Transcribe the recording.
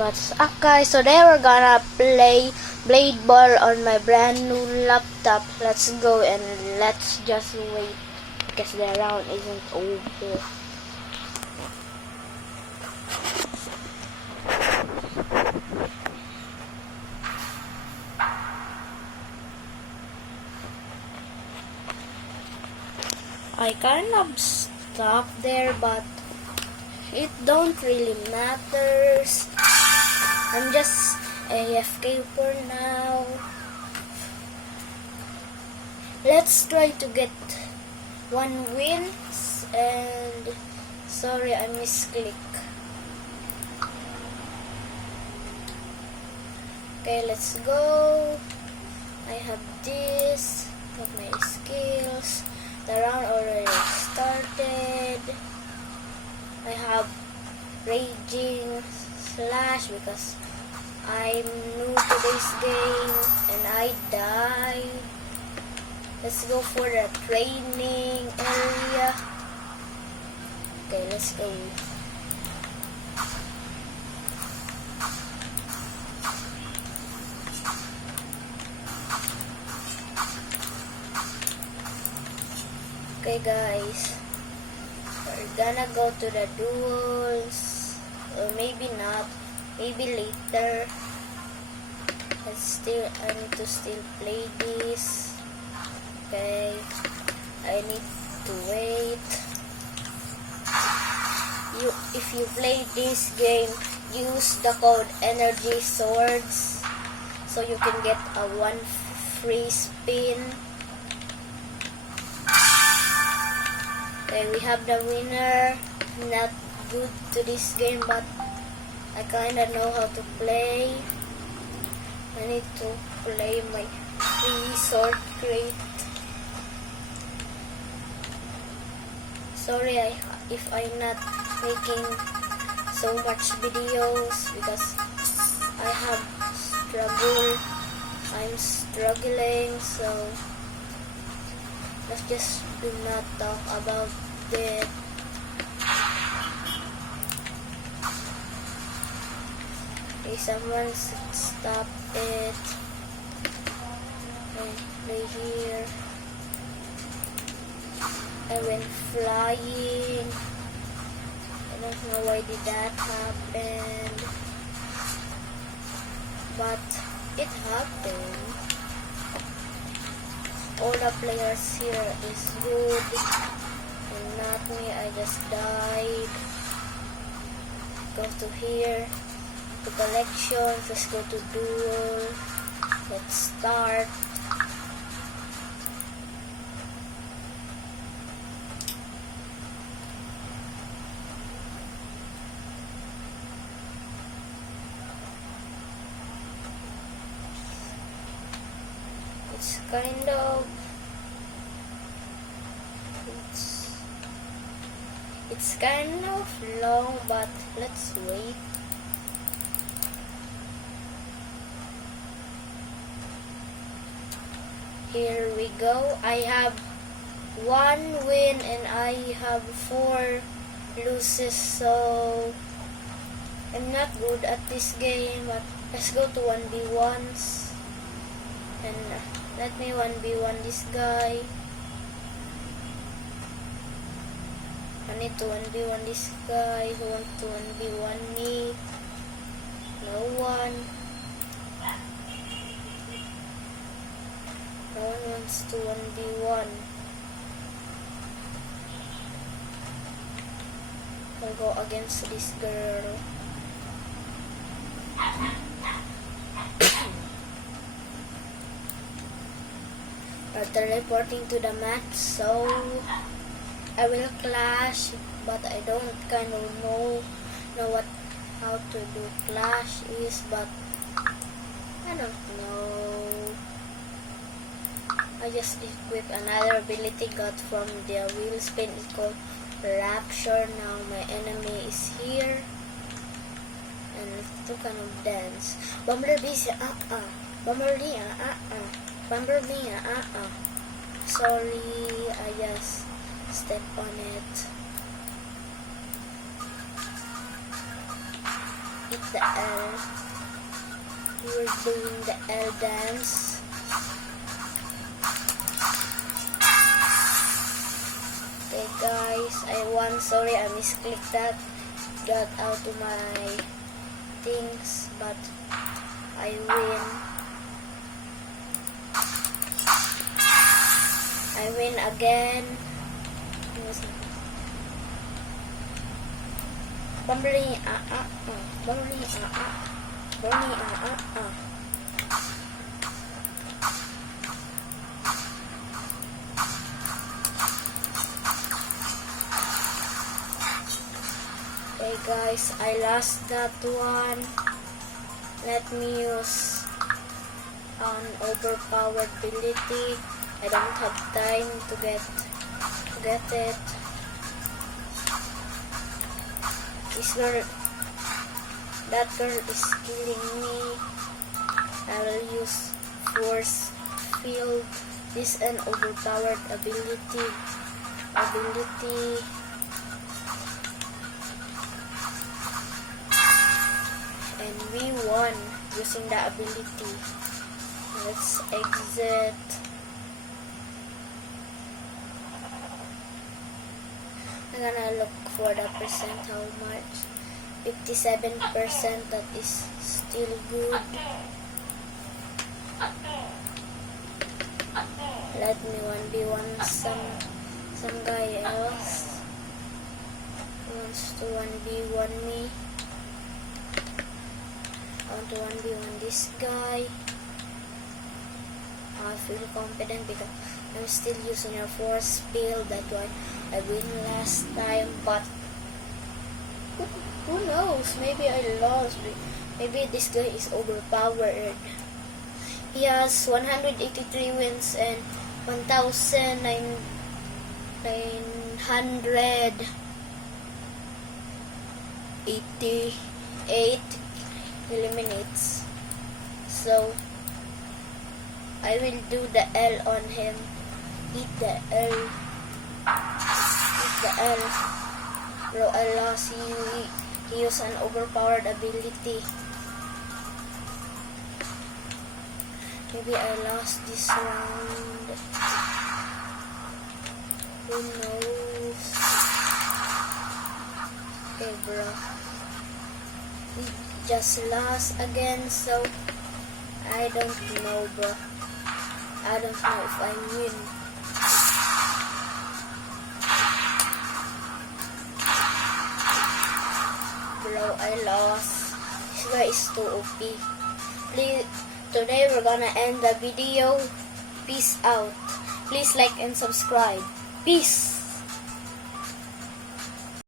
What's up, guys? Today we're gonna play Blade Ball on my brand new laptop. Let's go and let's just wait because the round isn't over. I kind of stopped there, but it don't really matters. I'm just AFK for now. Let's try to get one win. And sorry, I misclick. Okay, let's go. I have this. Got my skills. The round already started. I have Raging Slash because I'm new to this game and I died. Let's go for the training area. Okay, let's go. Okay, guys, we're gonna go to the duels, or maybe not, maybe later. I need to still play this. Okay, I need to wait. If you play this game, use the code Energy Swords so you can get a 1 free spin. Okay, we have the winner. Not good to this game, but I kinda know how to play. I need to play my free sword crate. Sorry if I'm not making so much videos because I have struggle. I'm struggling, so let's just do not talk about it. Okay, someone stop it. And play here. I went flying. I don't know why did that happen, but it happened. All the players here is good, and not me. I just died. Go to here, to collections. Let's go to duel. Let's start. It's kind of long, but let's wait. Here we go. I have 1 win and I have 4 losses, so I'm not good at this game, but let's go to 1v1s and let me 1v1 this guy. I need to 1v1 this guy. Who wants to 1v1 me? No one. No one wants to 1v1. I'll go against this girl. We're teleporting to the match, so I will clash, but I don't kind of know how to do clash is, but I don't know. I just equip another ability got from the wheel spin. It's called Rapture. Now my enemy is here, and let's do kind of dance. Bumblebee, Bumblebee, Bumblebee, Sorry, I just step on it. hit the L. We were doing the L dance. Okay guys, I won. Sorry, I misclicked that. Got out of my things, but I win. I win again. Bumblebee, Bumblebee, Bumblebee, Okay guys, I lost that one. Let me use an overpowered ability. I don't have time to get it. That girl is killing me. I will use force field. This is an overpowered ability. And we won using the ability. Let's exit. I'm gonna look for the percent, how much. 57%, that is still good. Let me 1v1 some guy else who wants to 1v1 me. I want to 1v1 this guy. I feel confident because I'm still using a force field. That's why I win last time. But who knows? Maybe I lost. Maybe this guy is overpowered. He has 183 wins and 1,988 eliminates. So I will do the L on him. Hit the L. Bro, I lost. He used an overpowered ability. Maybe I lost this round. Who knows? Okay, bro. We just lost again, so I don't know, bro. I don't know if I win. Bro, I lost. This guy is too OP. Please, today we're gonna end the video. Peace out. Please like and subscribe. Peace.